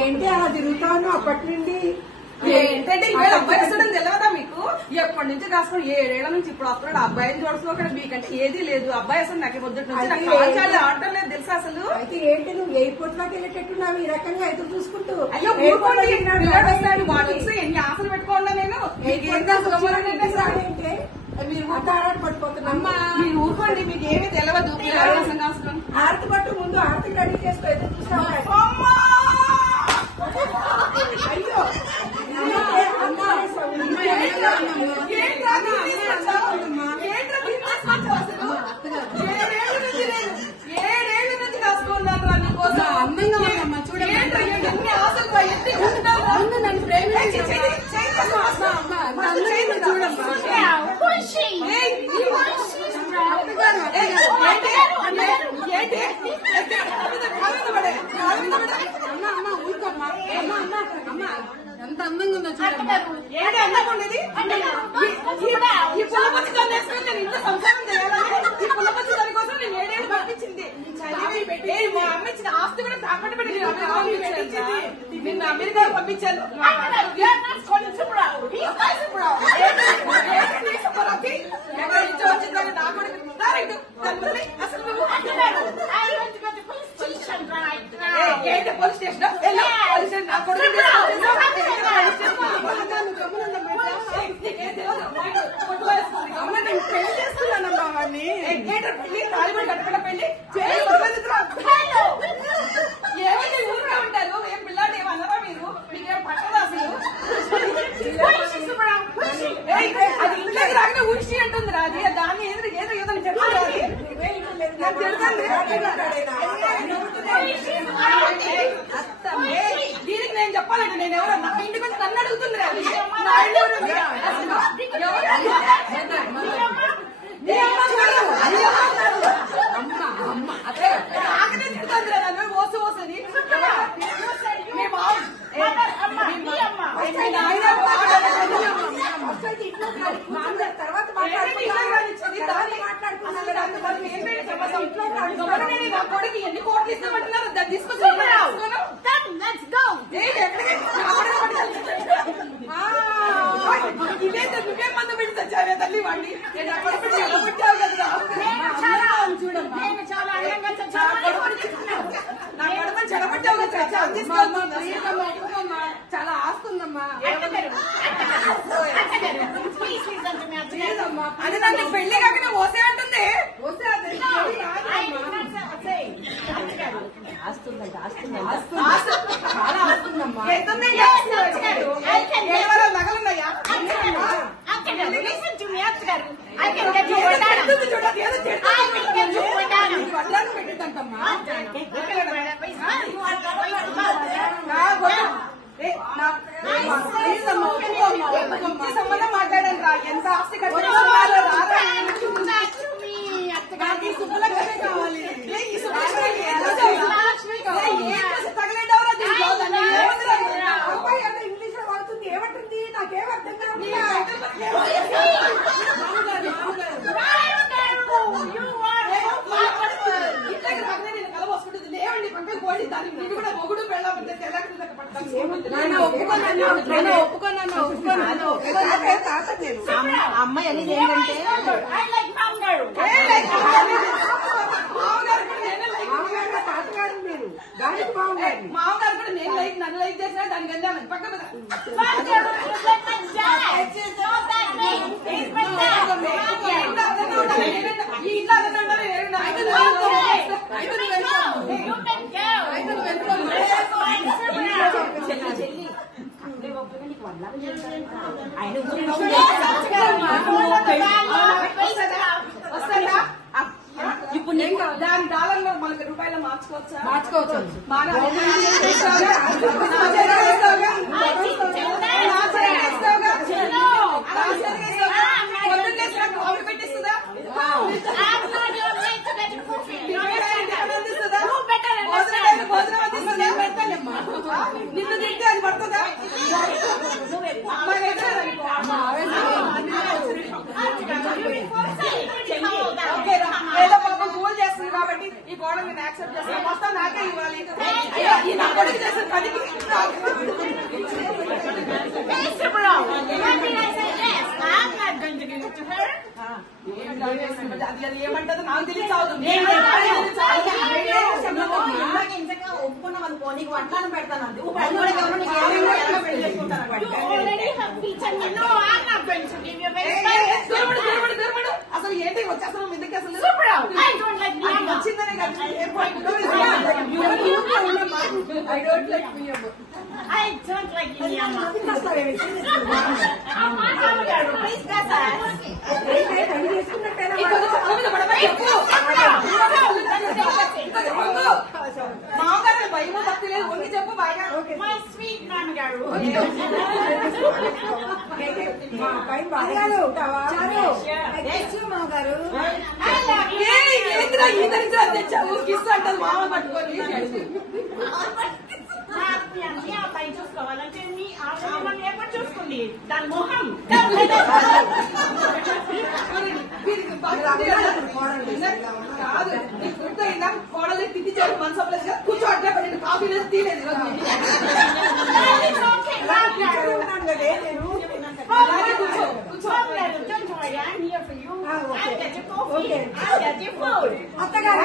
ఏంటి అలా తిరుగుతాను అప్పటి నుండి? ఏంటంటే ఇవాళ అబ్బాయి వస్తాడని తెలియదా మీకు? ఎప్పటి నుంచి కాస్తాం 7 ఏళ్ల నుంచి ఇప్పుడు వస్తున్నాడు. అబ్బాయిని చూడసుకో మీకంటే ఏదీ లేదు. అబ్బాయి అసలు నాకు పొద్దుట నుంచి నాకు ఆడటం లేదు తెలుసా అసలు. అయితే ఏంటి నువ్వు ఎయిర్పోర్ట్ లోకి వెళ్ళేటట్టున్నావు ఈ రకంగా ఎదురు చూసుకుంటూ? అయ్యో ఊరుకోండి, పిల్లాడు వస్తాడు వాటి ఎన్ని ఆశలు పెట్టుకోండి. నేను మీరు ఆట పట్టుకోతున్నామ్మా. మీరు ఊరుకోండి, మీకు ఏమీ తెలియదు. ఆరతి పట్టు ముందు ఆరతి రెడీ చేసుకో ఎదురు చూస్తావు. అయ్యో అందంగా ఉందమ్మా చూడండి. నన్ను ప్రేమించి ఎంత అందంగా ఉందో చూడండి. ఏడే అందంగా ఉండేది. ఈ పుల్లపచ్చి దాన్ని వేసుకొని నేను ఇంట్లో సంసారం చేయాలని ఈ పుల్లపచ్చి దాని కోసం నేను 7 ఏళ్ళు పంపించింది. మా అమ్మ ఇచ్చిన ఆస్తి కూడా తాకట్టు పెట్టి నిన్న అమెరికా పంపించాను. ఎక్కడ నుంచో వచ్చిందని నా కొడుకు అసలు ఏంటి పోలీస్ స్టేషన్ నా కొడుకు పెళ్లి చేస్తున్నానమ్మా వాడిని. పెళ్లి తాలిబడి కట్టకుండా పెళ్లి ఏమైతే ఊరుగా ఉంటారు. ఏం పిల్లాడు ఏమన్నారా మీరు? మీకేం పట్టదా అసలు? అది ఇంట్లోకి రాగానే ఊసి అంటుంది రాది. దాన్ని ఏదో ఏదో ఏదో చెప్తుంది. దీనికి నేను చెప్పాలంటే నేను ఎవరు నా ఇంటికి వచ్చి నన్ను అడుగుతుంది రాది. నాకనే తిడుతుంది రా నన్ను ఓసు ఓసని. తర్వాత నా కొడుకు ఎన్ని కోట్లు ఇస్తామంటున్నారు దాన్ని తీసుకొచ్చి ఇదే నువ్వే మందు పెట్టి తెచ్చావే తల్లి వాడిని. నేను అక్కడ పెట్టి ఎలా పెట్టావు కదా చూడమ్మా. నా కడుపు చెడబట్టావు కదా. చాలా ఆస్తుందమ్మా. అది నన్ను పెళ్లి కాకనే ఓసే అంటుంది. చాలా ఆస్తుందమ్మా. నగలున్నాయా? పెట్టిందంటమ్మా. సంబంధం మాట్లాడండి రా. ఎంత ఆస్తి కట్టాలి కావాలి. తగలేటవరా అబ్బాయి అంటే ఇంగ్లీష్ లో వాడుతుంది. ఏమంటుంది నాకేం అర్థం కాదు. కలవసుకుంటుంది. లేవండి పక్కన పోండి. దాన్ని మీరు కూడా మొగుడు వెళ్ళాలంటే అమ్మాయి అనేది ఏంటంటే మామగారు కూడా నేను లైక్ నన్ను లైక్ చేసినా దానికి వెళ్ళాను పక్క ఈ ఇంట్లో వస్తాడా? ఇప్పుడు నేను దాని డాలర్లో మనకి రూపాయలు మార్చుకోవచ్చు. పెట్టిస్తుందా? భోజనం అందిస్తుందా? నిన్ను తింటే అది పడుతుందా? ఏదో పాపం కూల్ చేస్తుంది కాబట్టి ఈ గోడ నేను యాక్సెప్ట్ చేస్తాను. మొత్తం నాకే ఇవ్వాలి. ఈ నా కొడుకు చేసిన పనికి అది ఏమంటుందో నాకు తెలిసి చావదు. ఇంతగా ఒప్పుకున్నాం అనుకో నీకు వంటలను పెడతాను అసలు ఏంటి వచ్చేస్తాను ఎందుకు అసలు వచ్చిందనే కదా I don't like me అమ్మ. I don't like you, Mama. మామగారు భయమో భక్తి లేదు వంగి చెప్పు బాగా. My sweet నాన్నగారు. మా అబ్బాయిని బాగా చూసుకుంటావా? మామగారు మామ పట్టుకొని మీ అబ్బాయి చూసుకోవాలంటే మీ ఆడమని ఎప్పుడు చూసుకుంది దాని మొహం కాదు ఫుడ్ అయినా కోడలు తిట్టించారు మనసు కూర్చో అట్లా పడి కాఫీ లేదు తీలేదు అత్తగారు